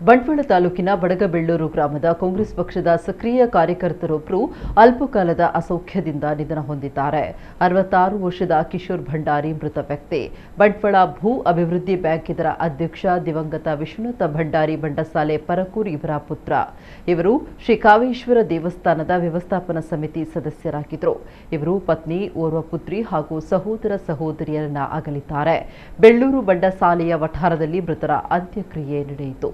ಬಂಟ್ವಾಳ ತಾಲೂಕಿನ ಬಡಗಬೆಳ್ಳೂರು ಗ್ರಾಮದ ಕಾಂಗ್ರೆಸ್ ಪಕ್ಷದ ಸಕ್ರಿಯ ಕಾರ್ಯಕರ್ತರೊಬ್ಬರು ಅಲ್ಪಕಾಲದ ಅಸೌಖ್ಯದಿಂದ ನಿಧನ ಹೊಂದಿದ್ದಾರೆ. 66 ವರ್ಷದ ಕಿಶೋರ್ ಭಂಡಾರಿ ಮೃತ ವ್ಯಕ್ತಿ. ಬಂಟ್ವಾಳ ಭೂ ಅಭಿವೃದ್ಧಿ ಬ್ಯಾಂಕ್ ಇದರ ಅಧ್ಯಕ್ಷ ದಿವಂಗತ ವಿಶ್ವನಾಥ ಭಂಡಾರಿ ಬಂಡಸಾಲೆ ಪರಕೂರ್ ಇವರ ಪುತ್ರ. ಇವರು ಶ್ರೀ ಕಾವೇಶ್ವರ ದೇವಸ್ಥಾನದ ವ್ಯವಸ್ಥಾಪನಾ ಸಮಿತಿ ಸದಸ್ಯರಾಗಿದ್ದರು. ಇವರು ಪತ್ನಿ, ಓರ್ವ ಪುತ್ರಿ ಹಾಗೂ ಸಹೋದರ ಸಹೋದರಿಯರನ್ನ ಅಗಲಿದ್ದಾರೆ. ಬೆಳ್ಳೂರು ಬಂಡಸಾಲೆಯ ವಠಾರದಲ್ಲಿ ಮೃತರ ಅಂತ್ಯಕ್ರಿಯೆ ನಡೆಯಿತು.